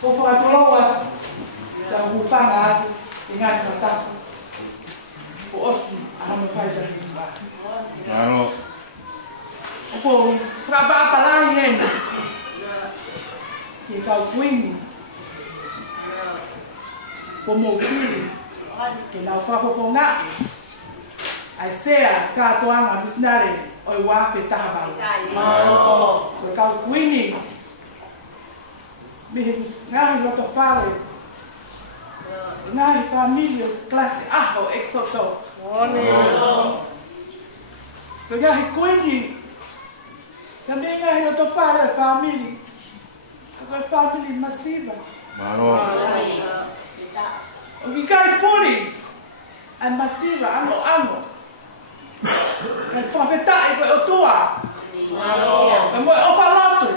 Ko whakatoloa, ta hufanga atu, i ngāti matatu. Ko osi, aha me whai sahi ni wā. Mano. Ko whakapaparahi hena, ki kau kuini. Ko mō kiri, ke nau whawhawhonga. Ai sea kātoanga misinare o i wā pe taha mau. Ko kau kuini. Mihi ngahi roto whare. Ngahi familias klase aho exoto. Ko ngahi kuini. Kami ngahi roto whare famili. Ko famili masiva. Mano. O ki kai puri. Ai masiva ano. Ai whawhetai koe o tua. Ai moe o whalatu.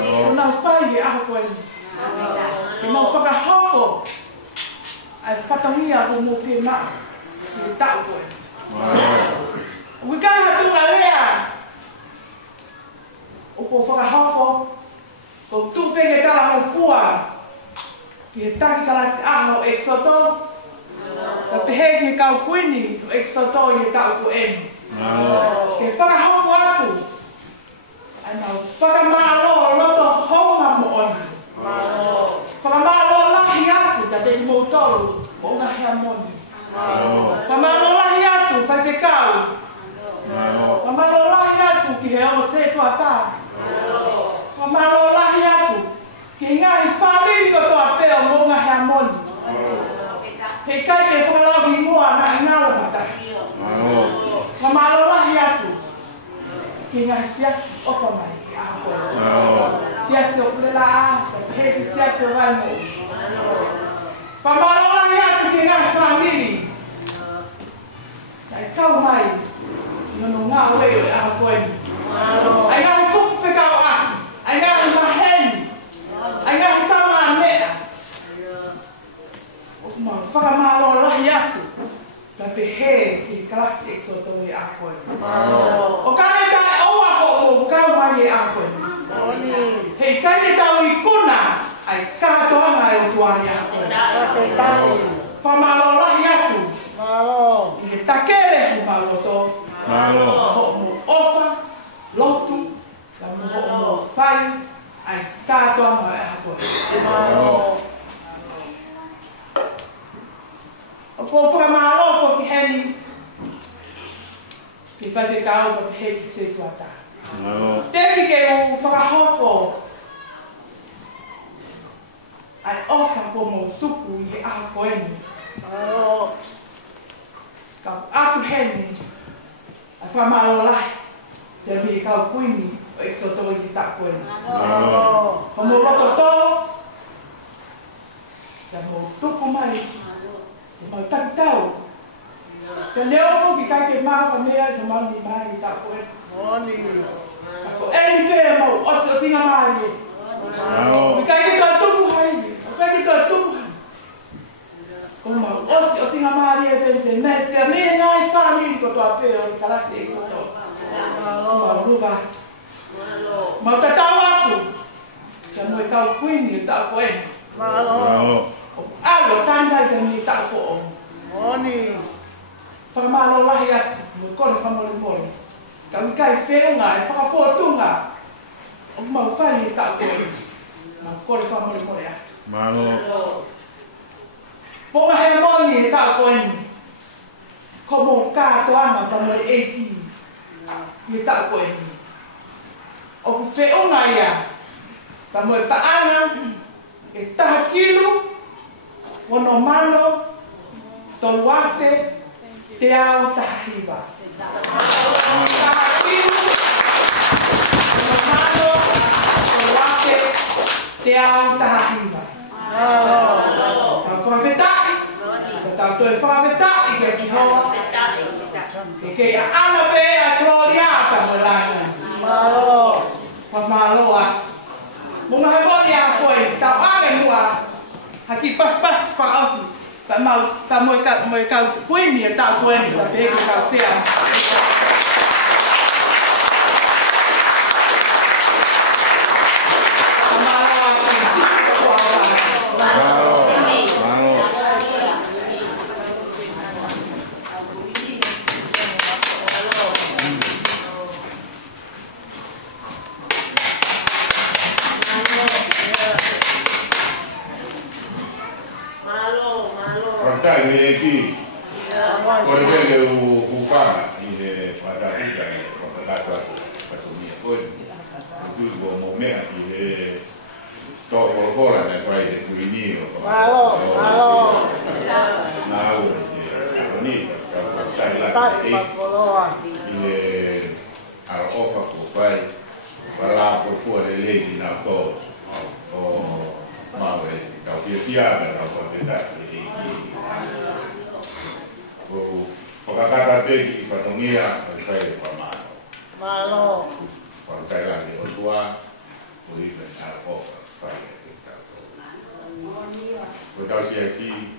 O nau whai e aho koe ni. Ke mau whakahoko. Ai whatangia ko mō whie maa. Ki e tau koe. O ki kai hatunga lea. O ko whakahoko. Ko tūpenge kala hau fua. Ki he taki kalati aho e soto. Ka pehe ki kau kuini o exoto i he tau ko eni. Ke whakahoko atu. Ai mau whakamālo loto honga mo oni. Whakamālo lahi atu ka te mo tolu o ngā hea moni. Whakamālo lahi atu whai te kau. Whakamālo lahi atu ki he o se tua tā. Whakamālo lahi atu ki ngahi whamiri ko toa peo mo ngā hea moni. He kai te whakarauhi mua na ingalo matai. Whamālo lahi atu ki ngai siasi opa mai ki aho. Siasi o kulela a, he ki siasi o vai mo. Whamālo lahi atu ki ngai whamiri. Ai kau mai, nono ngā wei o aho koeni. Ai ngai kupu whekau aki, ai ngai maheni, ai ngai tama a mea. Ma whakamālo lahi atu, ka te he ki kalasi exoto i a koe. O kane tae oa ko o kau mai e a koe. Hei kane tau i kuna, ai kātoanga e o tua i a koe. Whamālo lahi atu, i he takere hu maloto, ho mo ofa, lotu, ka mo ho mo whai, ai kātoanga e a koe. O ko whakamālo ko ki heni, ki whate kau ko he ki se tuata. Teki ke o whakahoko, ai ofa ko mo tuku i aha koeni. Ka atu heni, ai whamālo lahi, te mi kau kuini o exoto i ki tak koeni. Ko mo roto tō, te mo tuku mai, te mau taki tau. Te leo mo ki kai ke maa whamea te mau ni mai i tā koe. Ka ko eni pēr mau osi o tinga mai e. Ki kai ke tau tuku haini. O kai ke tau tuku haini. Ko mau osi o tinga mai e te mea ngai whamiri ko toa pēr o i kalasi e koto. Mau ruga. Mau tatau atu. Te mo e kau kuini i tā koe. Alo, tāngai te mi tā ko o. Whakamālo lahi atu, mo kore whamori mori. Ka wikai whenga e whakapōtunga. O mau whai e tā koe. Mo kore whamori mori atu. Ponga he moni e tā koe ni. Ko mo kātoanga whamori eiki. I tā koe ni. O ku whenga ia. Ka mo e paanga. E taha kilu. Wono mano, toluate, te ao tahiwa. Taha kilu, wono mano, toluate, te ao tahiwa. Tau whawhetai, tau toi whawhetai, ke si hoa. E kei a ana pe a gloriata mo lana. Whamalo a. Munga he moni a koe, tau ane mua. Haki pas whaosi. Ta moe kau kuini e tau kuini, ta pēki kau sea. Ui, por ejemplo, Ufama, y de Patapuca, y Patapuca, pues, como mea, y de todo por fuera, me trae muy nido. Malo. Bonito, y de Aropa, Cupay, para por fuera de ley, y no todos, o más, caufiada, la potestad, Pagkakata pegi ipatungia ay pamano. Malo. Pagkailan ni Oswa, ulitin na ofa fire kita. Kutau siya si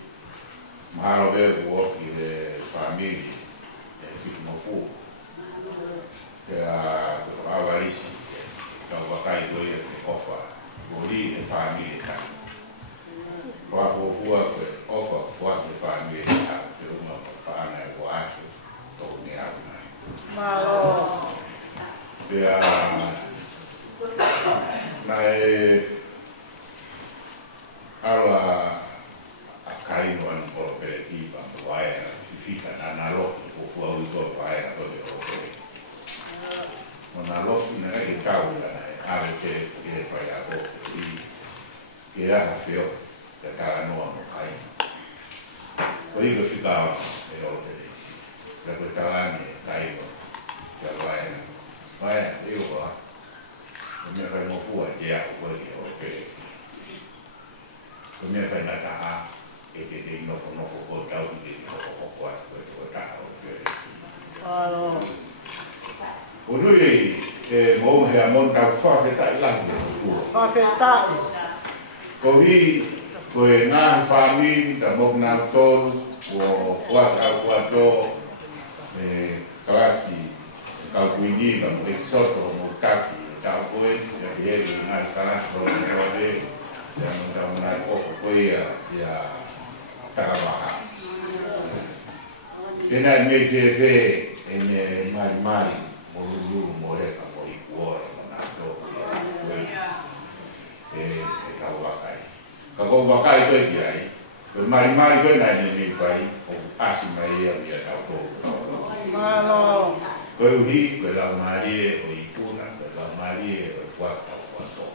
mahalo be buoki de family de fitmofu. Kaya awarisi kau pakai doi ofa uli de family ka. Wapo buat ofa buat de family ka. Ana ko aso to ni ana. Malo. Dia nai ala akai no an por perspectiva vai significa analo o o uso vai to de o. Analo ina que cau la ave que vai a do e que era feo de cada no kai. Por isso ficava la questa caigo per vai io qua mi faremo fuori e quelli ok mi fai una caja e che non sono poco cauti di poco qua questo caro Malo. o lui mo che monta fuori dai lati Afetado. così poi na famiglia da mogna tol o quattro klasi kalkuini kan eksoto mo kaki tapoe ya na kana so de ya na ko ya trabaja tena meje en mari mo more ka mo ikuore na to ka wakai ko ai mari ko na ni pai o asima ia tau Malo. Koiuhi, koe lau marie o ikuna, koe lau marie o whaka o whato.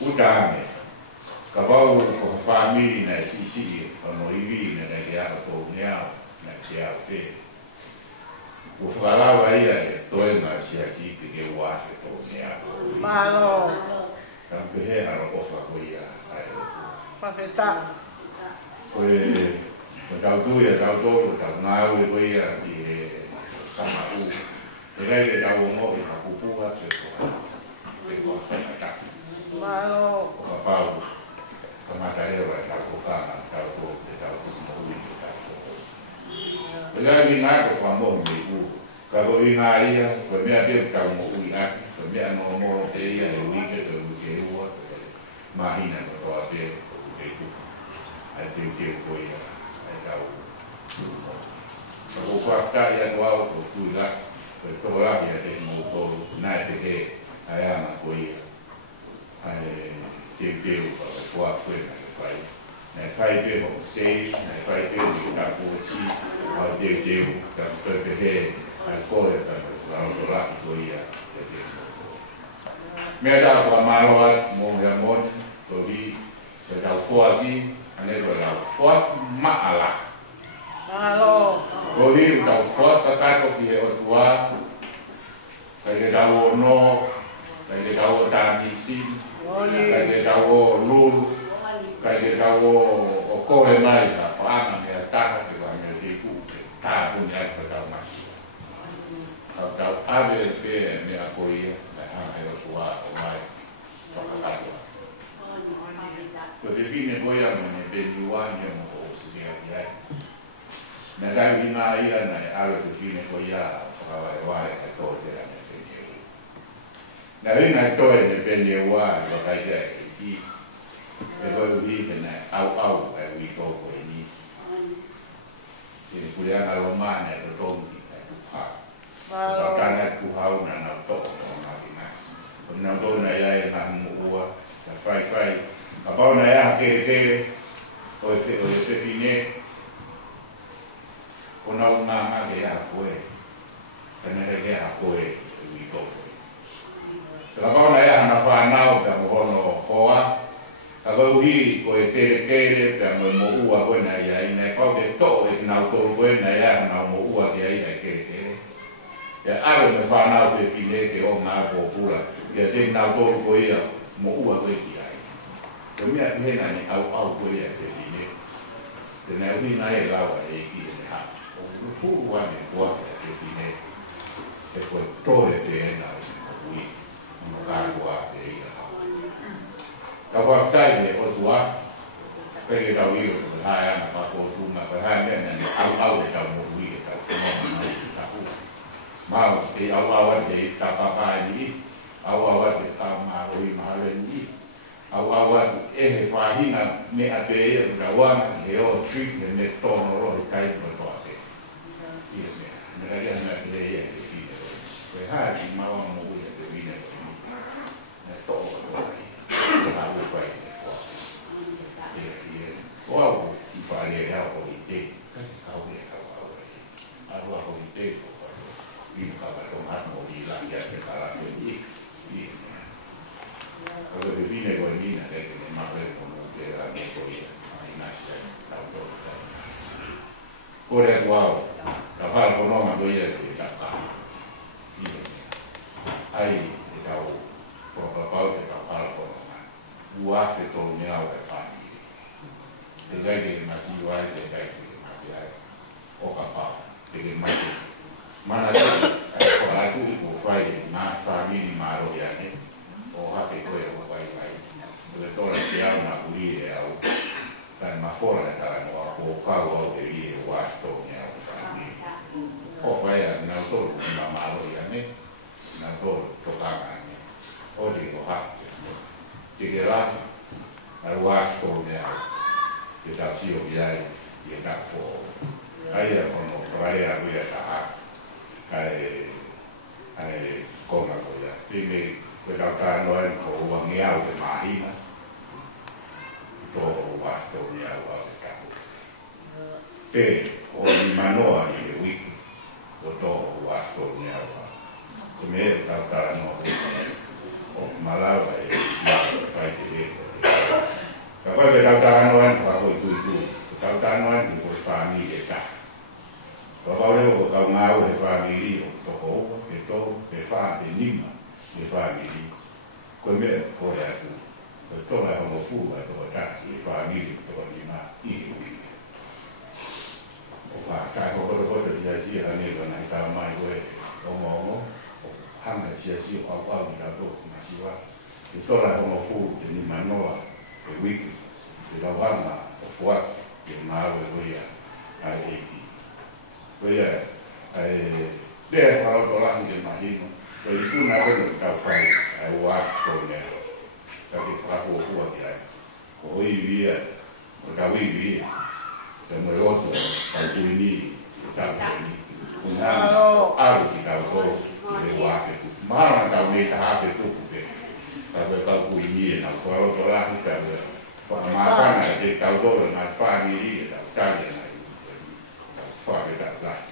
Utahame, ka wau o whamiri na sisi, o no iwi na ke aha kou neao, na ke aha te. O whakalawa ia e toe ngā siasi ke wāke kou neao. Malo. Ka pehe aro o whakoia ai o. Afetado. Koe tau tu ya tau to tau ngau e koe ia ki sama u e rei e tau mo i hakupua se ko e ko whanaka Malo. o ka pau kamata ewa e tau kokana tau to e tau tu mo ui e tau to e rei ni ngā ko whamohi me u ka ko i ngā ia koe mea teo tau mo ui aki koe mea no mo te ia e ui ke te ui ke ua mahina ko toa teo e ku ai teo koe ia Ko whaka ia noa o tūra, ko tōrahi a te mō tōru, nai te he, ai ana ko ia. Ai teo pa ka kua kuena ke whai. Nai whai te ho sei, nai whai te ho i ka kōsi, au teo, ka te he, ai kore ka ka tōrahi ko ia te te mō tōru. Mea tā kua māroa mō hea mōni, ko hi, te tau kua ki, ane ko tau kua maala. Malo. Kohi tau whata kako ki e o tua, kai te tau o no, kai te tau o tāmisi, kai te tau o lulu, kai te tau o kohe mai ka whaanga mea taka te wa mea te ku, tā puni ai ka tau masi. Tau ave pe mea koia, mai hanga e o tua o mai, whakakatua. Ko te whine koia me beni wānia mo o siria ki ai. Nā kai wina ia nei aro te whine ko ia whakawai wai kai tō te ane pene ua. Nā wina toi ne pene ua wa kai te e ki. E koi uhi ke nei au e ui tōko e ni. E kureana o mane e tongi e kuha. Ka kana e kuhau na nau tōko o ngāki nasi. Ko nau tōna ia e ngā humu ua, ka whai. Ka pauna ia kere kere, o te fine o na una ke a koe kana ke a koe wi ko la ba na ya na fa na o ka mo no hoa ka go hi ko te pe mo ua ko na ya ina ko ke to e na ko ko na ya na mo ua ke ai ke ya aro me fa na te fine ke o na ko pura ke te na ko ko ia mo ua ko ki ai ko me a he na ni au ko ia te fine te na ui na e la wa e ki ne ha o pu wa ne wa te fine te ko to te na ui no ka wa te ia ka wa stai o tua pe ke ta ui o ha ya na pa ko tu na pa ha ne na au de ta mo ui ke ta ko mo ta pu ma e au de ta pa pa ni au de ta ma ui ma le ni au e he whahina me a te e ka wana he o treat e me tono rohi kai mo toa te. Ia mea, me rea mea te e e te fine rohi. Koe haa si mawa mo ui e te vine rohi. Me toa toa i. Te haa ui pai te fua. Ia, o au i whaare e au hoi te. Kai kau e kau au e. Arua hoi te ko kau. Iu kawa tong hat mo i la ia te kala te i. Ia mea. Kalau te vine ko i nina te ke ma re ko no te a me ko ia. Ai nasa tau tau tau. Kore kuao. Ka pala ko no ma ko ia te ka ka. Ia mea. Ai te tau. Ko ka pau te ka pala ko no ma. Ua te tolu me au e whani. Te gai ke masi wai te gai ke mati ai. O ka pau. Te ke mati. Mana te. Ai ko atu i ko whai ma whamini ma rohi ane. O hape koe o vai vai. O le tora te au na uri e au. Tai ma fora e tala no a o kau au te ri e wasto ni au whani. O vai a nau toro ma maro i ane. Nau toro tokanga ane. O te o hape. Te ke rasa. A wasto ni au. Te tau sio viai. I e tak fo. Ai a kono vai a ui a taha. Ai konga koia. Pime ko tau tā noen ko uangi au te mahina. Tō wasto ni au au te kapu. Pe, o ni manoa i e wiki. O tō wasto ni au au. Ko me e tau tā noen o malawa e whai te e. Ka koe pe tau tā noen ko a koi tui tui. Ko tau tā noen ki ko whani e ta. Ko kaureo ko kau ngau he whani ri o toko opa, e tō, e wha, e nima. E whaamiri. Koe mea kore atu. Koe tōna hongo fū a tō taki e whaamiri tō ni mā i e ui. O wha kai hokoro i a sia hane kona i tā mai koe o mongo. O hanga sia sia au au i a tō kuna siwa. E tōna hongo fū te ni manoa e wiki. E tawanga o fuat e māu e koea ai eiti. Koea ai lea whao tō lahi te mahino. Ko i tūna kono ki tau whai ai wāt tō nero. Ka ke whakafua ki ai. Ko hoi wia, ko tau i wia. Te moe oto, tau tui ni, ki tau tui ni. Ko ngā aru ki tau koro, ki te wāke tuku. Mahana tau nei ta hake tuku te. Ka koe tau kui ni e nau kua roto lahi tau e. Whakamātana e te tau tōra nā whāni i e tau tāne nai. Tau whāke tau lahi.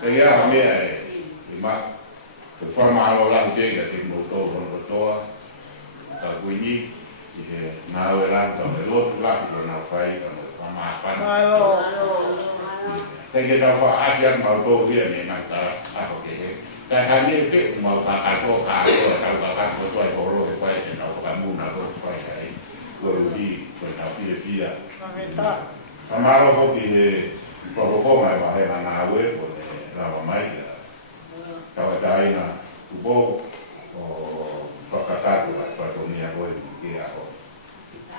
Te ia mea e ma te whamaro lahu tega te moto rono toa ka kuini i he ngāwe lahu ka me lotu lahu ka nau whai ka me whamāpana te ke tau wha asian mau tō hia me nang taras ako ke he kai hane ke mau ka kato ka ato tau ka kako toa i horo he whai te nau whakamuna ko whai kai koe uri koe tau pia pia whamaro hoki he whakokonga e wahena ngāwe ko te rawa mai tawa taina upo o whakatatu a whatonia koe ki ako.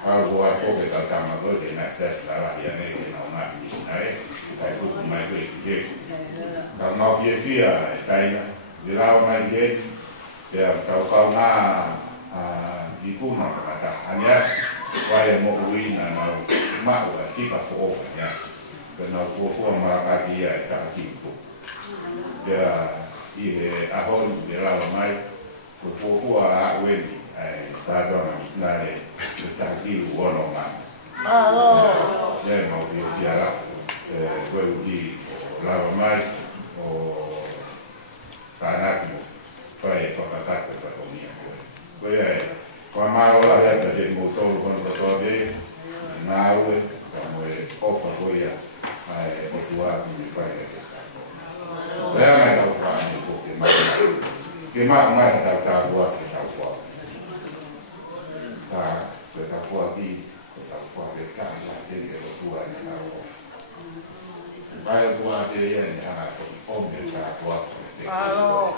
Hau a koke ka tama koe te na ses la rahi ane ke nao nahi nisinae, kai kuku mai koe ki he. Ka mau fie fia e taina, di rao mai he, te a tau kau ngā i kuna whakata. Ania, wai e moku ina nau mau a tika whooka nia. Ka nau fuafua marakaki ia e taka kiku. Te a i he ahonu de rawa mai ko fuafua a weni ai tātua na misnare te takiru ono ngā. Malo. Ya mau bicara gue uji lama mai o tanah fai pakakat ke komia gue kwa maro la ya de motor con motor de nawe como ofa gue ya ai otua mi fai ya mai ta pa ni ko ke mai ta buat ta buat ta buat di ta buat de kan ya de otua ni na vai tua de ya ni ana ko de ta buat Malo.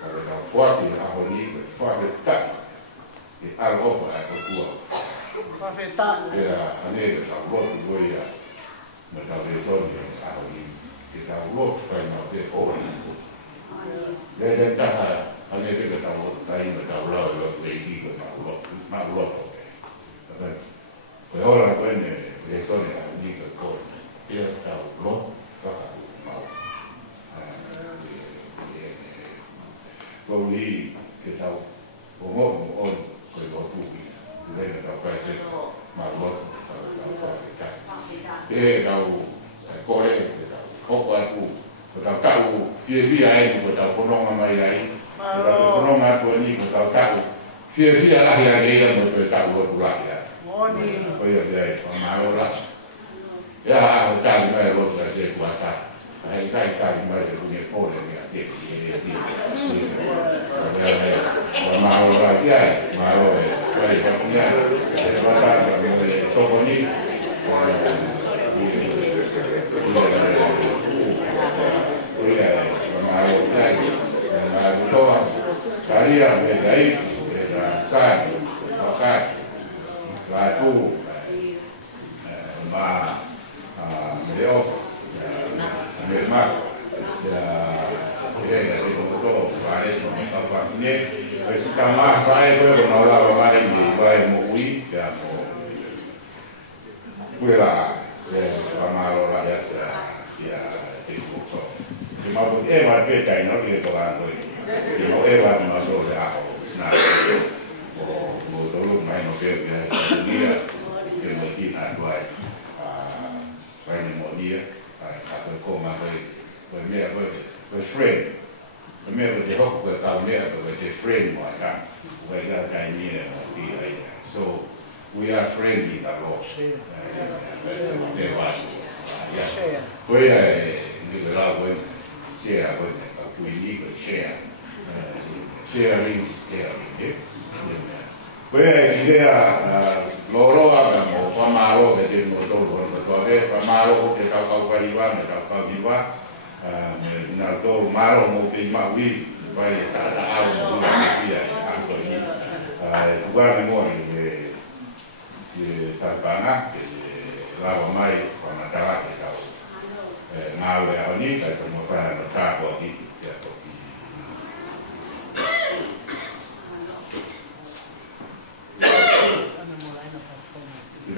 kalau dah buat di ahli ni buat de tak di algo para otua Mafeta. ya ane ta buat gue ya mereka besok ni ahli kita buat pai na de orang dia dah hanya kita tahu lain bertahu lagi kita mahu tapi orang tu ni besok ni kita kau dia tahu loh tak mau kau ni kita tahu umur kau tu kita ni tahu pai mahu dia tahu kau kau aku kau tahu dia ai kau tahu phone mai ai kau phone apa ni kau tahu dia lah yang dia kau tahu pula ya Moni. kau dia mahu lah ya tahu mai kau dah saya buat hai kai mai punya kau ni dia mahu lah ya mahu kai punya kesempatan kau ni Kalian bedai san pakat latu ma meleo melmak ya dari itu baik apa ini sekarang saya menolak kemarin di baik mui ya kuela ya ramalo rakyat ya itu mau beda no di depan di mau masuk ya nah mau dulu main oke ya dia yang mungkin ada main mau dia atau koma bermia berfriend bermia berjehok berkaunya berfriend macam mereka kayak ini so we are friendly kalau dewas ya gue ni berlaku share pun aku ini share sharing ya gue dia loro apa mau pamaro jadi motor motor pamaro ke kau kaliwan kau diwa nato maro mau pimawi baik tak ada aku dia aku ini bukan mau di Tarbana lawa mai pamatara ke kau ngawe ini kita mau faham tak bagi ya bagi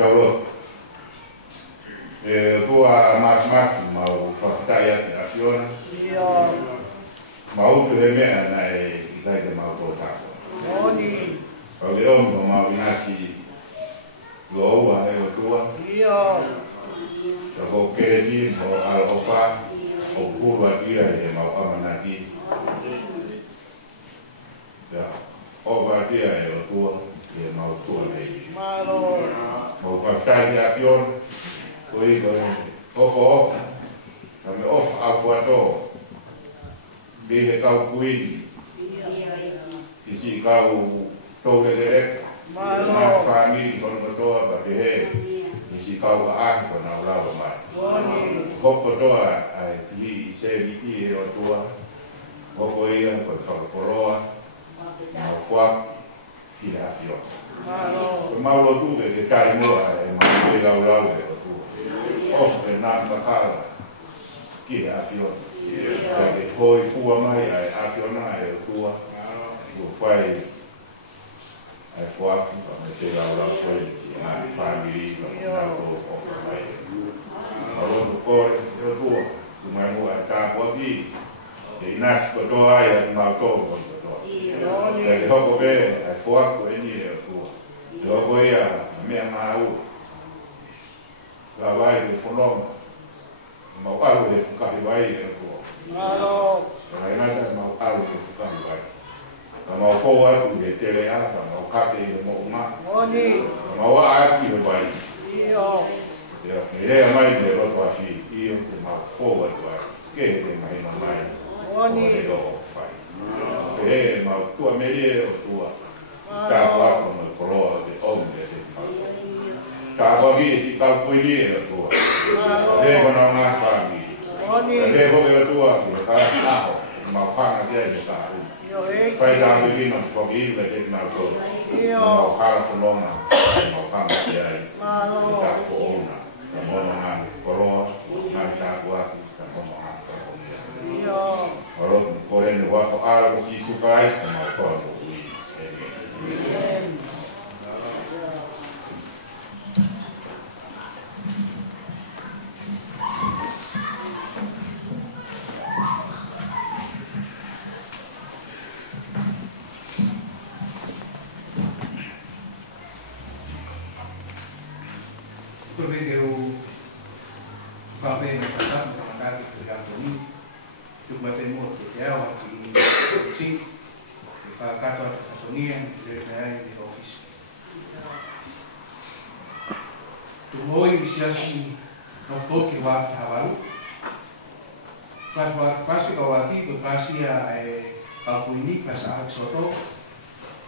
kalau tua mas mau fakta action mau tu heme nai kita mau tak Moni. kalau mau nasi lo wa e tua Iyo. ko keji mo alfa o kurwa dia e mau amanaki ya o va dia e tua e mau tua e Malo. mau pakai avion oi ko kami off abuato bihe kau kuin isi kau toge direct Malo. family kon kotoa ba bihe isi kau ba kon aula ba Moni. hoko doa ai ti se biti o tua hoko ia kon kau koroa mau fuak tidak avion Malo. mau lo tu ke kai mo ai mau ia aula o tua off ke na pakala ki avion ke foi fua mai ai avion ai o tua o pai ai fuak para se aula foi na family na o mai kalau tu kor itu cuma mau tak kopi, dinas berdoa yang mau tahu berdoa. Jadi kau be, fuak kau ini tu, doa kau ya, memang mau, la vai le fononga. Ma au le fukahi vai e ko. Malo. Ai nata ma au le fukahi vai. Ma fo atu le tele ala ma kate le mo ma. Oni. Ma wa atu le vai. Io. Ya, ele mai le ro pa si io ko ma fo atu vai. Ke te mai na mai. Oni. E ma tua merie o tua. Ta wa ko ma koroa de omne de. Ta wa vi si ta puini o tua. E ko na na pa mi. Oni. E ho e tua ko ka na ma fa na de ta. Io e. Pai da vi no ko vi le de na ko. Io. Ma ka ko lona. Ma ka ma de ai. Malo. Ta ko ona. Na mo na koroa na ta wa ta mo na. Io. Oro correndo qua a si su kai ma fa Provvederò fa bene facciamo magari per altri tu bater molto che ha aqui sim que fa carta a sasonia de office tu moi se assim no foco que vai trabalhar quase que aqui que quase a comunicar para a soto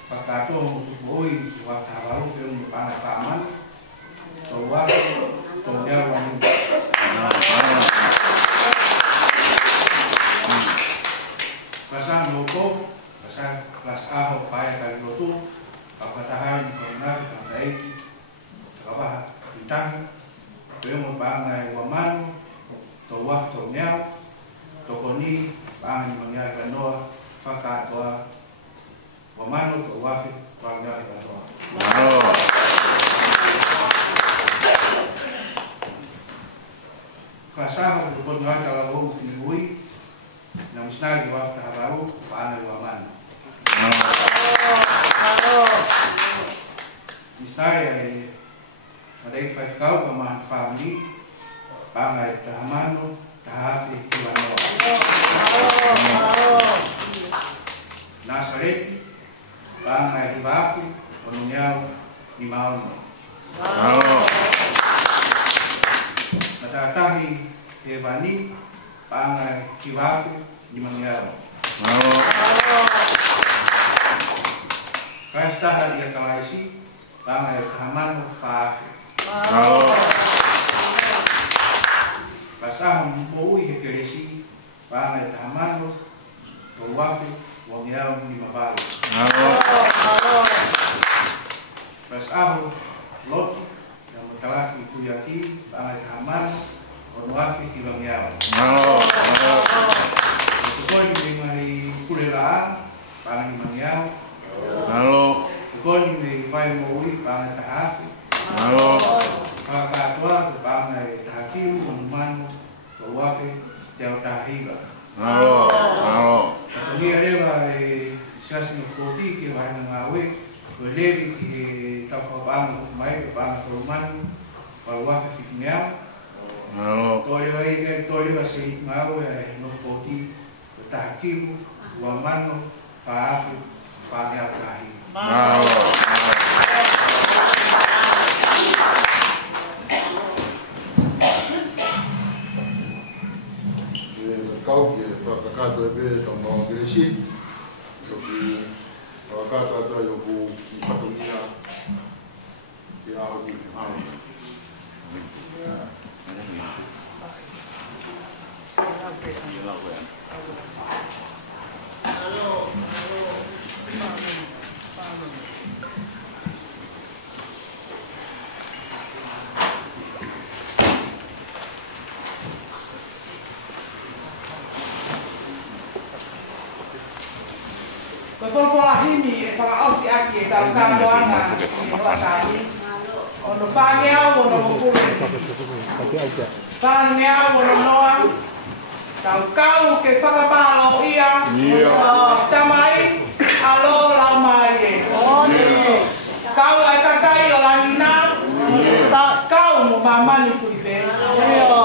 para carta tu moi que vai trabalhar foi para faman to wa to ya Pasang loko, pasang kelas A o paya kali lotu, kapatahan konar kantai, kapah bintang, bemo bangai waman, tawaf tawnyau, tokoni bangai mangyay kanoa, fakat wa waman tawaf bangai kanoa. Kasah lukon nga kalawong sinibui, na misnag iwaf tahabaru paano iwaman. Misnag ay maday 5 kau kamahan family pangay tahamano tahafi iwano. Nasaret pangay iwafi onunyaw ni Mauno. Matatahi Evani pangay kiwafi ni Mangyaro. Kastahan ia kalaisi pangay tahaman faafi. Kastahan mpuui hekelesi pangay tahaman tawafi wangyaro ni Mabalo. Kastahan lot yang berkalaki kuyaki pangay tahaman Wafi kibang yao. Tukon ni may kuliraan pang limang yao. Tukon ni may maui pang tahafi. Kakatwa pang tahakim umuman wafi tiaw tahiba. Kami ada sias ni koti kiwah ngawe boleh ki tafabang mai pang kuman wafi fiknyao. Toi vai que toi vai ser mau no poti takimu wa mano faafu fanya kahi. Kau que toca cada vez a mão cresci, porque a cada vez eu vou patrocinar que a ordem Himi e whakaosi aki e tau kāmoanga i Hoatani. Ono whāngeau, ono mokure. Whāngeau, ono noa. Tau kau ke whakapālo ia. Tamai, alo lau mai e. Kau ai kakai o langina. Kau mo mamani kuri be. Iyo.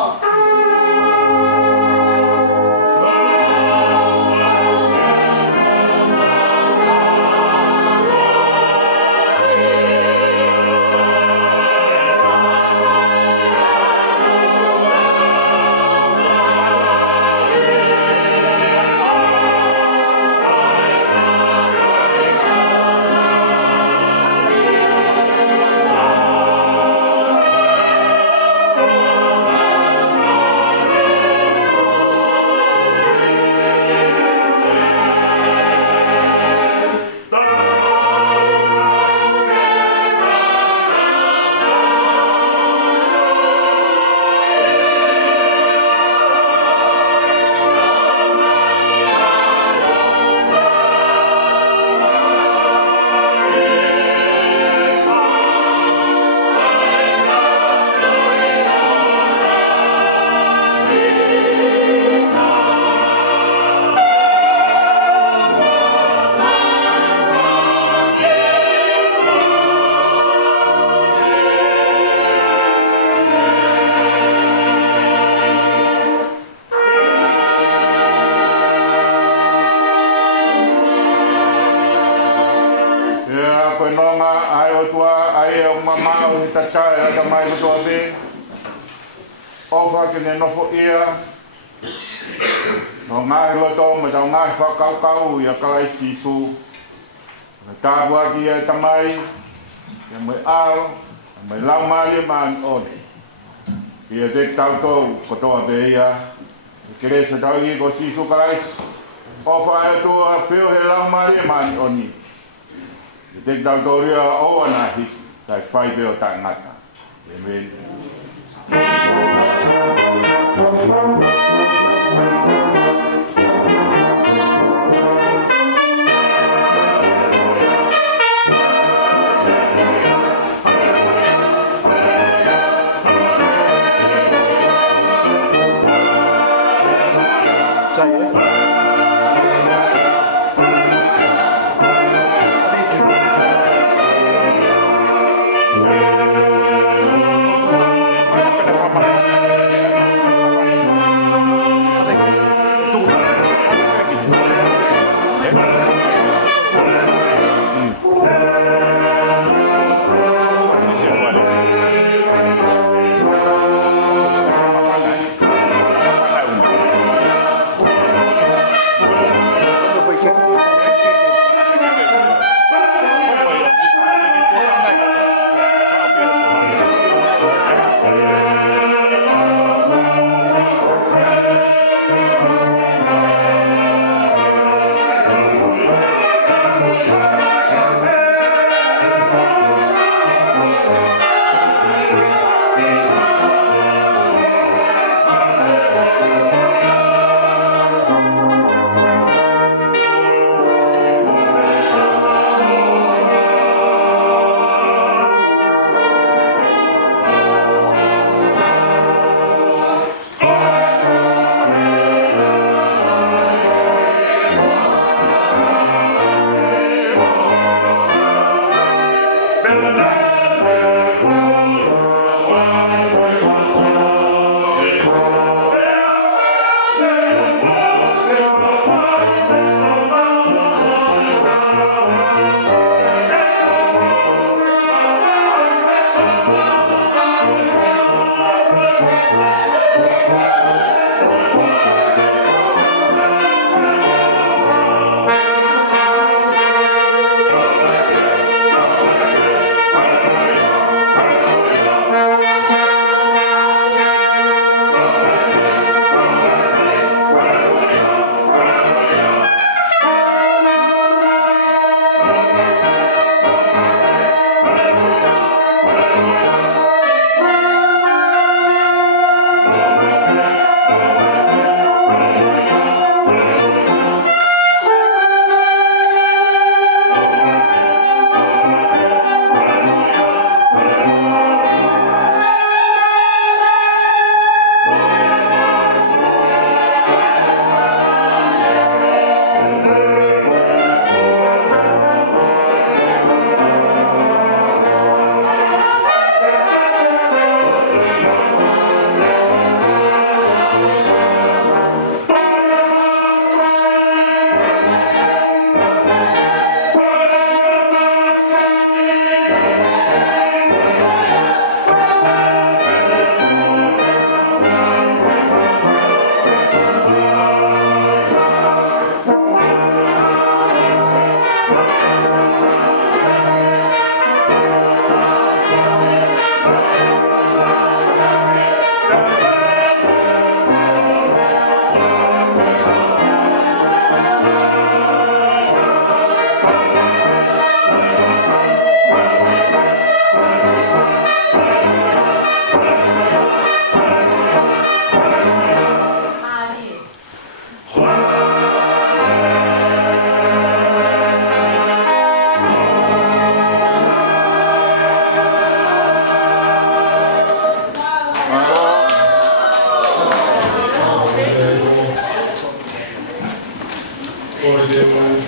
Ofa ke ne nofo ia no ngai loto ma tau ngai whakau ia kalai sisu tāpua ki e tamai ia mai ao mai laumari man ode ia te tautou kotoa te ia kere se tau i ko sisu kalai ofa e tua whio he laumari man oni ia te tautou ria o anahi tai whai peo tai ngata Amen.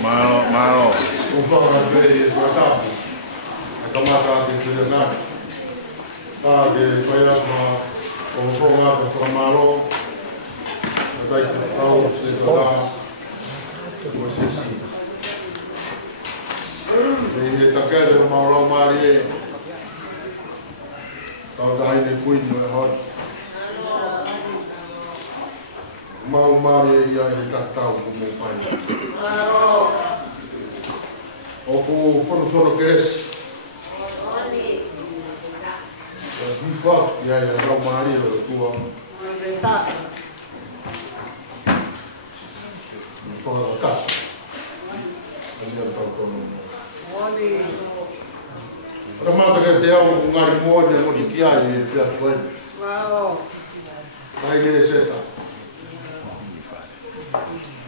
Malo. Ufanga pe watapu. Kamata ke kulenani. Ke faya ma ufanga pe famalo. Dai te tau se tola. Posisi. Ele takele mauro marie. Tau dai ne kuino hot. Mau marie ia e tatau como pai. Oku fono keres. Bifak ya lau marie tua. Fora da casa. Andando para o cono. Para mata que te hago un armonio, no te quiere y te hago. Claro. Ahí viene seta.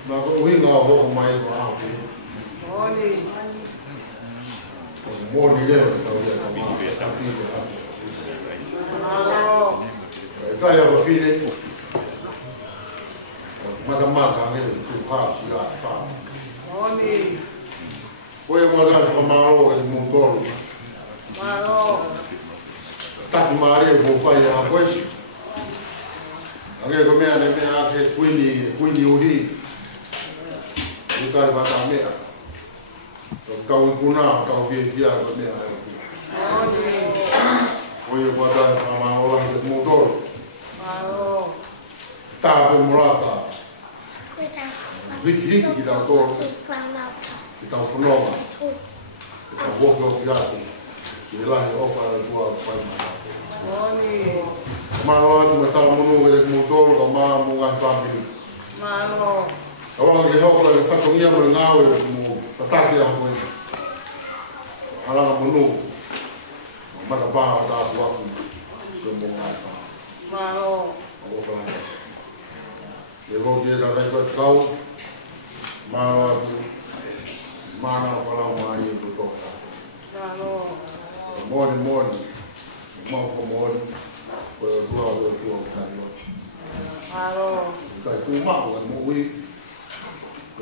Na ko winga ho mai ko a ko. Moni. Moni le ko ya ka ma. Claro. Ka ya ba fine. Mata ne tu pa si a fa. Moni. Foi uma das famaro de Mongol. Claro. Tak mare bo fa ya pois. Ange ko me ane me a ke kuini uhi. Bukan bata mea. Kau guna, kau via ko mea. Oi bata ama olah ke motor. Alo. Ta ko morata. Viki kita tor. Kita fonoma. Kita vofo fiato. Ila he ofa tua pai ma. Oni. Mano tu meta monu ke motor ko ma mo ngai family. Mano. Awang ke hok la fa tongia mo ngawe mo pataki ya mo. Ala monu. Mata ba da wa ku. Ko mo ngai fa. Mano. O ba. Levo dia da lai fa kau. Mano. Mana fala mai ko ko. Mano. Morning. Mau ko morning. Ko dua kan. Mano. Kai ku ma mo wi.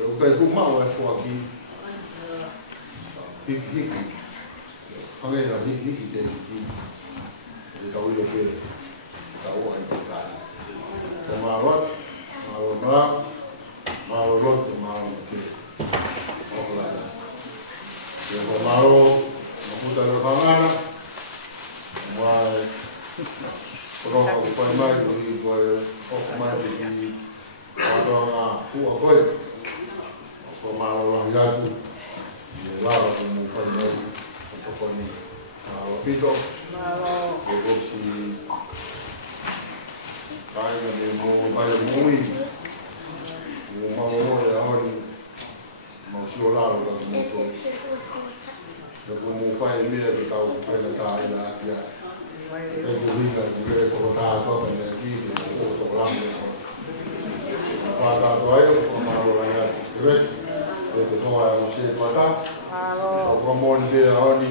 Eu tenho uma hora aqui. Hiki. Angin lah hiki jadi. Jadi tahu je ke. Tahu apa kan. Semalot, malot ke. Apa lagi? Yang malot, mamuta lepangan. Mai. Kalau aku mai beri mai di. Atau aku apa? Pemalo jatuh, lalu kemudian pokoknya pito, devosi, kaya demo kaya mui, mau ya hari, mau siular kalau mau, kalau mau kaya dia kita kaya tahu ya, kita juga kita kota atau energi itu orang pada doa pemalo jatuh, que não se mata, o comum de aoni,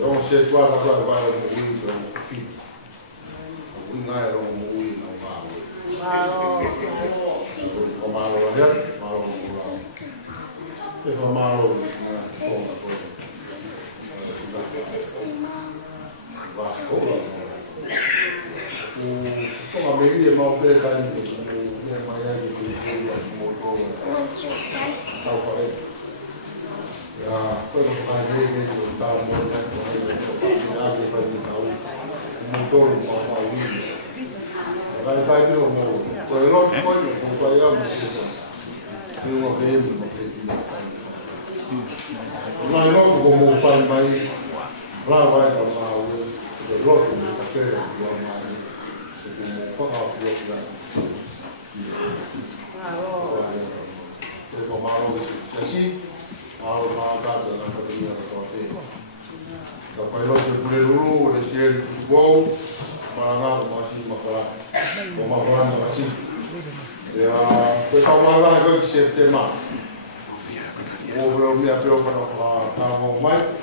não se guarda vai o muito filho, o não era muito não vai, o malo é malo o malo como a media mal pega tahu apa ya kalau pakai ini tahu modal lagi bagi tahu motor apa ini kalau kayu mau kalau ya mesti ini mau kayu nah lo mau pakai baik lah baik kalau lo mau pakai yang mana itu mau pakai apa Itu malu sih, malu makan dan apa dia seperti. Kalau lo boleh dulu, ada siapa bau, mana masih makanan masih. Ya, kita malah itu siapa tema. Oh belum dia belum pernah tahu mai.